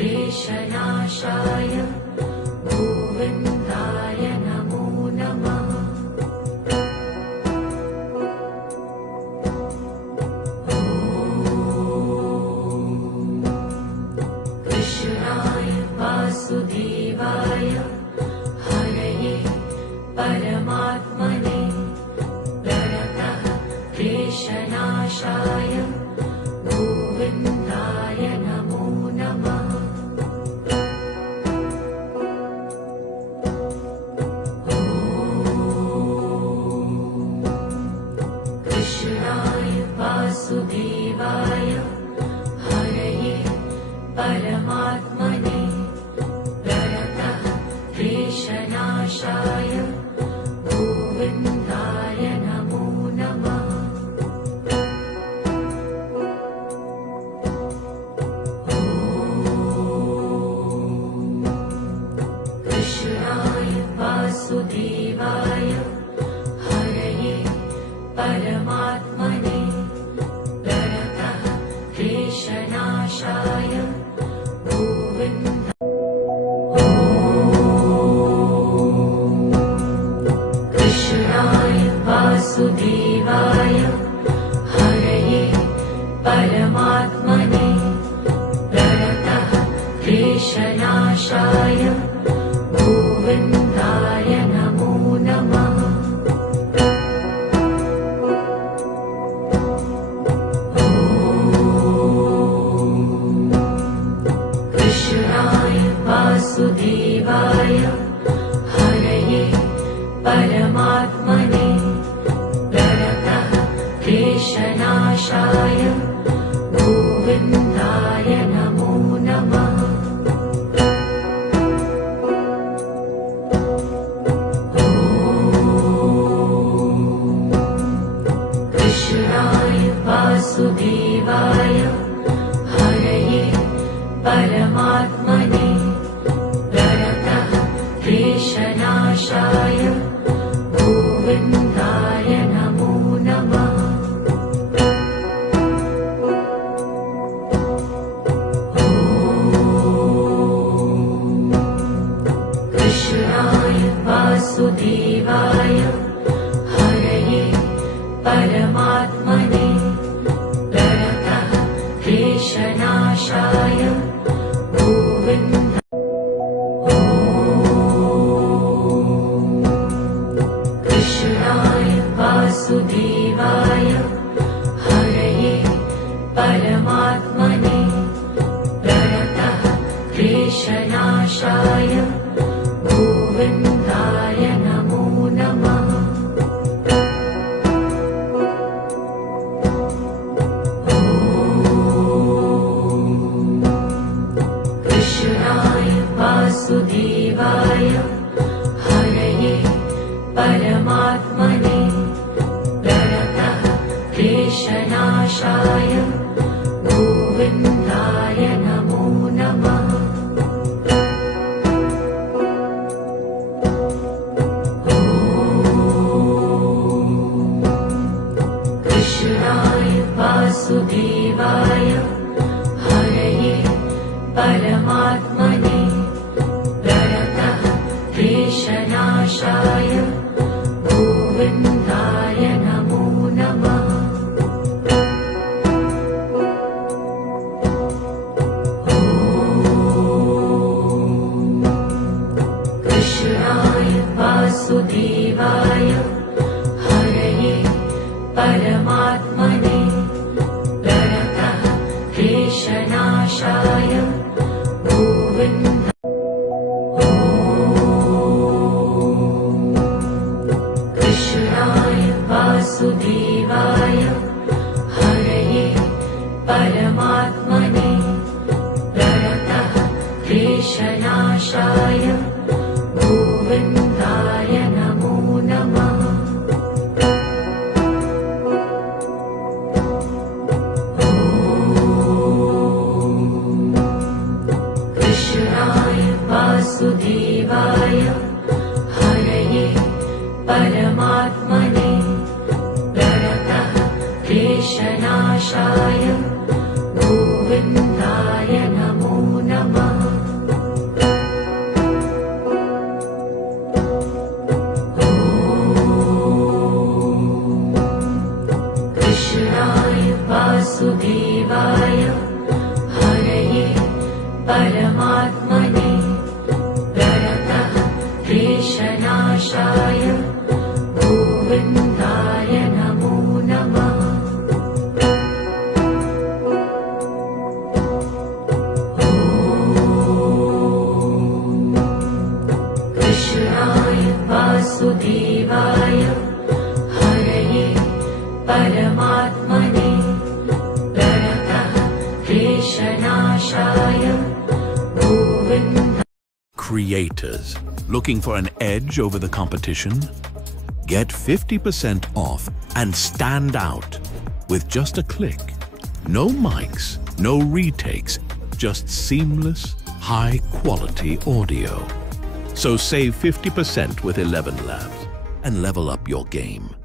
क्लेशनाशाय गोविन्दाय नमो नमः। कृष्णाय वासुदेवाय हरये परमात्मने प्रणतः क्लेशनाशाय गोविन्दाय नमो नमः। कृष्णाय वासुदेवाय हरये परमात्मने प्रणतः क्लेशनाशाय गोविन्दाय नमो नमः। कृष्णाय वासुदेवाय हरये परमात्मने प्रणतः क्लेशनाशाय गोविन्दाय कृष्णाय वासुदेवाय हरये परमात्मने प्रणतः क्लेशनाशाय गोविन्दाय नमो नमः। कृष्णाय वासुदेवाय हरये परमात्मने प्रणतः क्लेशनाशाय गोविन्दाय नमो नमः। कृष्णाय वासुदेवाय हरये परमात्मने प्रणतः क्लेशनाशाय गोविन्दाय नमो नमः। कृष्णाय वासुदेवाय हरये परमात्मने प्रणतः क्लेशनाशाय गोविन्दाय कृष्णाय वासुदेवाय हरये परमात्मने प्रणतः क्लेशनाशाय गोविन्दाय नमो नमः। कृष्णाय वासुदेवाय हरये परमात्मने प्रणतः क्लेशनाशाय गोविन्दाय नमो नमः। कृष्णाय वासुदेवाय हरये परमात्मने प्रणतः क्लेशनाशाय गोविन्दाय नमो नमः। कृष्णाय वासुदेवाय हरये परमात्मने प्रणतः क्लेशनाशाय गोविन्दाय कृष्णाय वासुदेवाय हरये परमात्मने प्रणतः क्लेशनाशाय गोविन्दाय नमो नमः। कृष्णाय वासुदेवाय हरये परमात्मने प्रणतः क्लेशनाशाय गोविन्दाय नमो नमः। परमात्मने प्रणतः क्लेशनाशाय गोविन्दाय नमो नमः। कृष्णाय वासुदेवाय हरये परमात्मने प्रणतः क्लेशनाशाय गोविन्दाय। Creators, looking for an edge over the competition? Get 50% off and stand out with just a click. No mics, no retakes, just seamless, high-quality audio. So save 50% with 11 Labs and level up your game.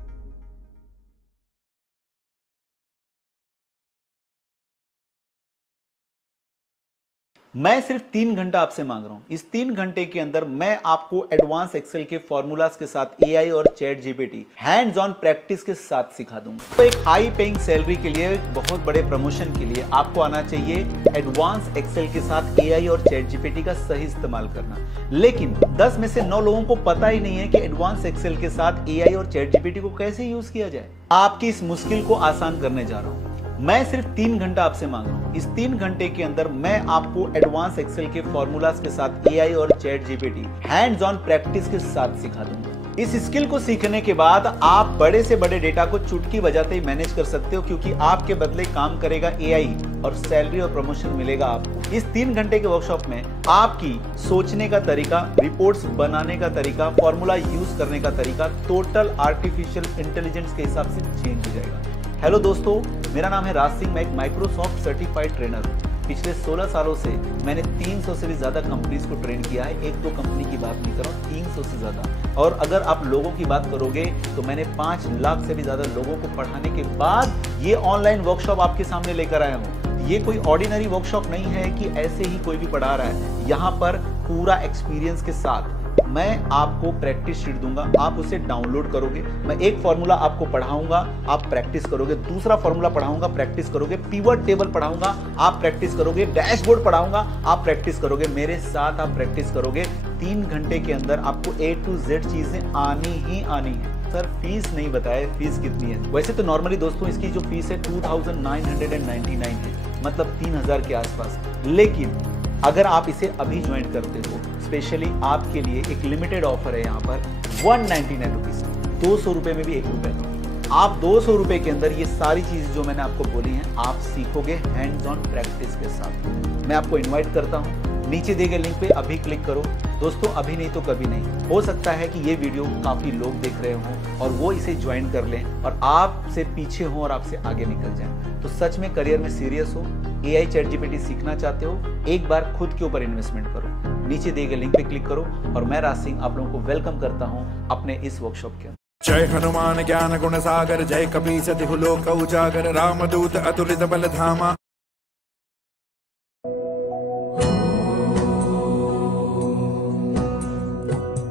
मैं सिर्फ 3 घंटा आपसे मांग रहा हूं। इस 3 घंटे के अंदर मैं आपको एडवांस एक्सेल के फॉर्मूलाज के साथ एआई और chat GPT hands on practice के साथ सिखा दूंगा। तो एक हाई पेइंग सैलरी के लिए, बहुत बड़े प्रमोशन के लिए आपको आना चाहिए एडवांस एक्सेल के साथ एआई और चैट जीपीटी का सही इस्तेमाल करना। लेकिन 10 में से 9 लोगों को पता ही नहीं है कि एडवांस एक्सेल के साथ एआई और चैट जीपीटी को कैसे यूज किया जाए। आपकी इस मुश्किल को आसान करने जा रहा हूं। मैं सिर्फ 3 घंटा आपसे मांग रहा हूं। इस 3 घंटे के अंदर मैं आपको एडवांस एक्सेल के फॉर्मूलाज के साथ एआई और chat GPT hands on practice के साथ सिखा दूंगा। इस स्किल को सीखने के बाद आप बड़े से बड़े डेटा को चुटकी बजाते ही मैनेज कर सकते हो, क्योंकि आपके बदले काम करेगा एआई और सैलरी और प्रमोशन मिलेगा आपको। इस 3 घंटे के वर्कशॉप में आपकी सोचने का तरीका, रिपोर्ट्स बनाने का तरीका, फॉर्मूला यूज करने का तरीका टोटल आर्टिफिशियल इंटेलिजेंस के हिसाब से चेंज हो जाएगा। हेलो दोस्तों, मेरा नाम है राज सिंह। मैं एक माइक्रोसॉफ्ट सर्टिफाइड ट्रेनर हूँ। पिछले 16 सालों से मैंने 300 से भी ज्यादा कंपनीज को ट्रेन किया है। 1-2 कंपनी की बात नहीं कर रहा हूँ, 300 से ज्यादा। और अगर आप लोगों की बात करोगे तो मैंने 5 लाख से भी ज्यादा लोगों को पढ़ाने के बाद ये ऑनलाइन वर्कशॉप आपके सामने लेकर आया हूँ। ये कोई ऑर्डिनरी वर्कशॉप नहीं है कि ऐसे ही कोई भी पढ़ा रहा है। यहाँ पर पूरा एक्सपीरियंस के साथ मैं आपको प्रैक्टिस शीट दूंगा, आप उसे डाउनलोड करोगे। मैं एक फॉर्मूला आपको पढ़ाऊंगा, आप प्रैक्टिस करोगे। दूसरा फॉर्मूला पढ़ाऊंगा, प्रैक्टिस करोगे। पिवट टेबल पढ़ाऊंगा, आप प्रैक्टिस करोगे। डैशबोर्ड पढ़ाऊंगा, आप प्रैक्टिस करोगे। मेरे साथ आप प्रैक्टिस करोगे। 3 घंटे के अंदर आपको A to Z चीजें आनी ही आनी है। सर फीस नहीं बताए, फीस कितनी है? वैसे तो नॉर्मली दोस्तों इसकी जो फीस है 2999 है, मतलब 3000 के आसपास। लेकिन अगर आप इसे अभी ज्वाइन करते हो, स्पेशली आपके लिए एक लिमिटेड ऑफर है यहाँ पर 199 रुपीज, 200 रुपए में भी 1 रुपए का। आप 200 रुपए के अंदर ये सारी चीजें जो मैंने आपको बोली हैं आप सीखोगे हैंड्स ऑन प्रैक्टिस के साथ। मैं आपको इनवाइट करता हूँ, नीचे दिए गए लिंक पे अभी क्लिक करो। दोस्तों अभी नहीं तो कभी नहीं। हो सकता है कि ये वीडियो काफी लोग देख रहे हों और वो इसे ज्वाइन कर लें और आपसे पीछे हों और आपसे आगे निकल जाएं। तो सच में करियर में सीरियस हो, एआई चैट जीपीटी सीखना चाहते हो, एक बार खुद के ऊपर इन्वेस्टमेंट करो। नीचे दिए गए लिंक पे क्लिक करो और मैं राज सिंह आप लोगों को वेलकम करता हूं अपने इस वर्कशॉप के अंदर। जय हनुमान ज्ञान गुण सागर, जय कपीस तिहु लोक उजागर, रामदूत अतुलित बल धामा।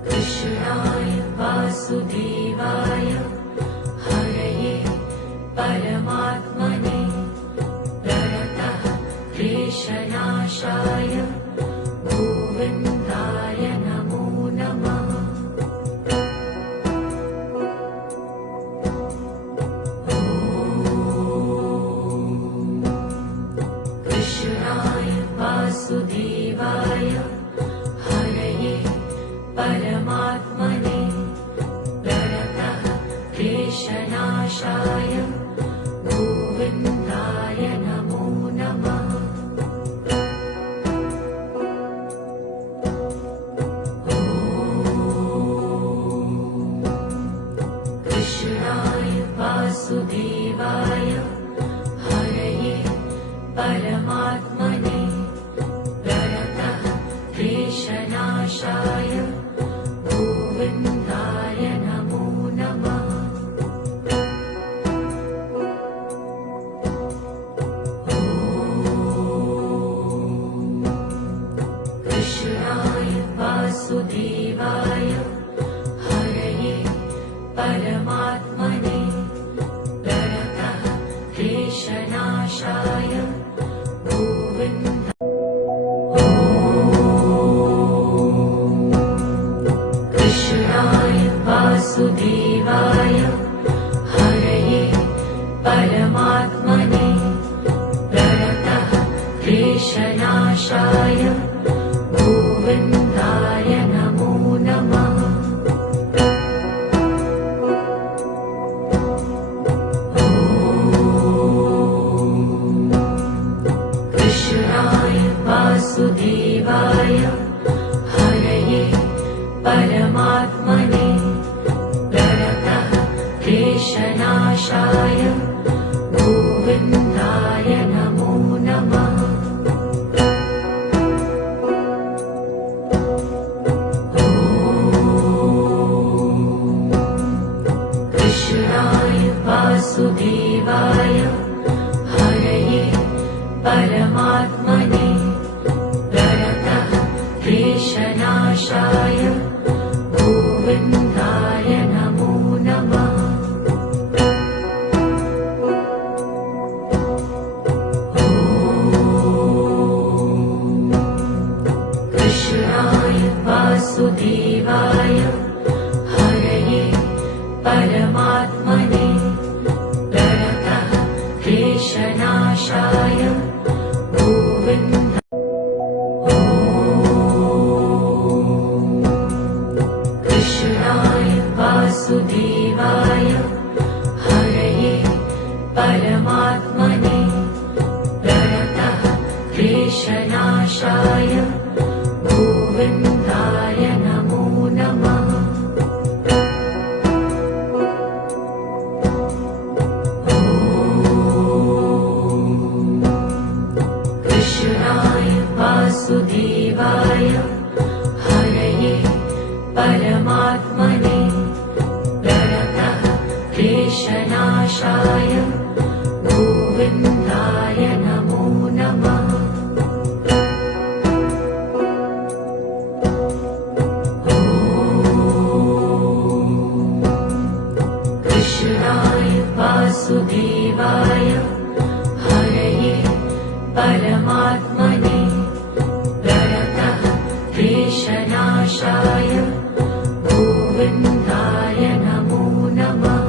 कृष्णाय वासुदेवाय हरये परमात्मने प्रणतः क्लेशनाशाय गोविन्दाय नमो नमः। कृष्णाय वासुदेवाय हरये परमात्मने प्रणतः क्लेशनाशाय गोविन्दाय नमो नमः। कृष्णाय वासुदेवाय हरये परमात्मने प्रणतः क्लेशनाशाय गोविन्दाय नमो नमः। कृष्णाय वासुदेवाय हरये परमात्मने प्रणतः क्लेशनाशाय गोविन्दाय। वासुदेवाय हरये परमात्मने प्रणतः क्लेशनाशाय गोविन्दाय नमो नमः। कृष्णाय वासुदेवाय हरये परमात्मने प्रणतः क्लेशनाशाय गोविन्दाय नमो नमः। कृष्णाय वासुदेवाय हरये परमात्मने प्रणतः क्लेशनाशाय गोविन्दाय नमो नमः। कृष्णाय वासुदेवाय हरये परमात्मने प्रणतः क्लेशनाशाय गोविन्दाय कृष्णाय वासुदेवाय हरये परमात्मने प्रणतः क्लेशनाशाय गोविन्दाय नमो नमः। कृष्णाय वासुदेवाय हरये परमात्मने प्रणतः क्लेशनाशाय गोविन्दाय नमो नमः। कृष्णाय वासुदेवाय हरये परमात्मने प्रणतः क्लेशनाशाय गोविन्दाय नमो नमः।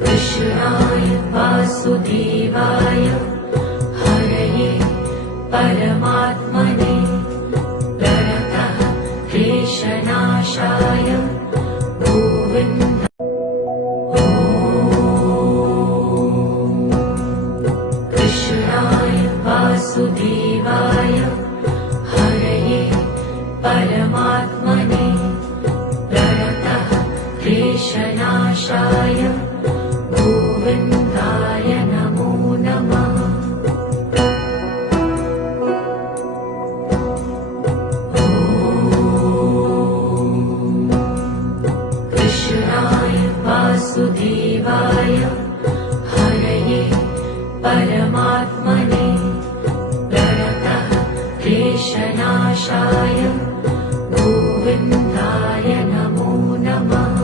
कृष्णाय वासुदेवाय हरये परमात्मने प्रणतः क्लेशनाशाय गोविन्दाय कृष्णाय वासुदेवाय हरये परमात्मने प्रणतः क्लेशनाशाय गोविन्दाय नमो नमः। कृष्णाय वासुदेवाय हरये परमात्मने प्रणतः क्लेशनाशाय गोविन्दाय नमो नमः।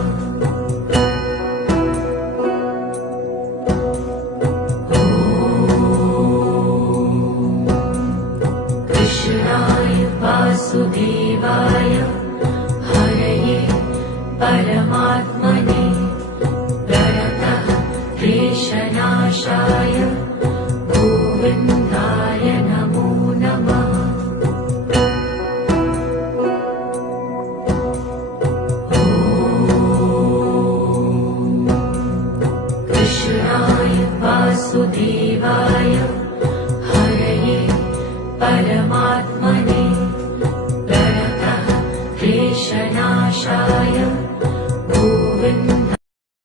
कृष्णाय वासुदेवाय हरये परमात्मने प्रणतः क्लेशनाशाय गोविन्दाय नमो नमः। कृष्णाय वासुदेवाय हरये परमात्मने प्रणतः क्लेशनाशाय